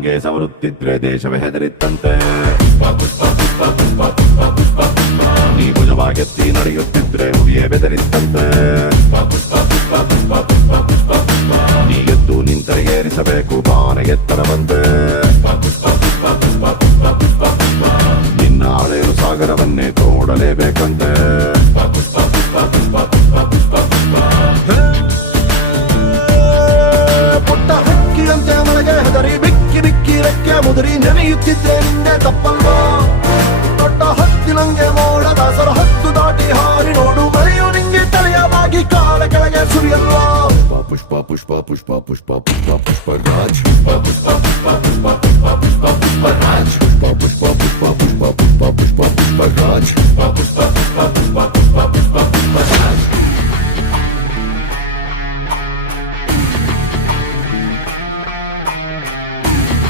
ಹಂಗೆ ಸವರುತ್ತಿದ್ರೆ ದೇಶವೇ ಹೆದರಿತ್ತಂತೆ. ನೀ ಭುಜವಾಗೆತ್ತಿ ನಡೆಯುತ್ತಿದ್ರೆ ಹುಲಿಯೇ ಬೆದರಿತ್ತಂತೆ. ನೀ ಎದ್ದು ನಿಂತರೆ ಏರಿಸಬೇಕು ಬಾನ ಎತ್ತರವಂತೆ. ನಿನ್ನ ಅಳೆಯಲು ಸಾಗರವನ್ನೇ ತೋಡಲೇಬೇಕಂತೆ. ಪುಟ್ಟ ಹಕ್ಕಿಯಂತೆ ಮಳೆಗೆ ಹೆದರಿ ಬಿಕ್ಕಿ ಬಿಕ್ಕಿ ರೆಕ್ಕೆ ಮುದುರಿ ನೆನೆಯುತ್ತಿದ್ದೆ ನಿಂದೆ ತಪ್ಪಲ್ವಾ. ದೊಡ್ಡ ಹತ್ತಿನಂಗೆ ಮೋಡದ ಸರ ಹತ್ತು ದಾಟಿ ಹಾರಿ ನೋಡು ಮಳೆಯು ನಿಂಗೆ ತಲೆಯವಾಗಿ ಕಾಲ ಕೆಳಗೆ ಸುರಿಯಲ್ವಾ. ಪುಷ್ಪ ಪುಷ್ಪ ಪುಷ್ಪ ಪುಷ್ಪ ಪುಷ್ಪ ಪುಷ್ಪ ರಾಜ್ ಪುಷ್ಪ ಪುಷ್ಪ ಪುಷ್ಪ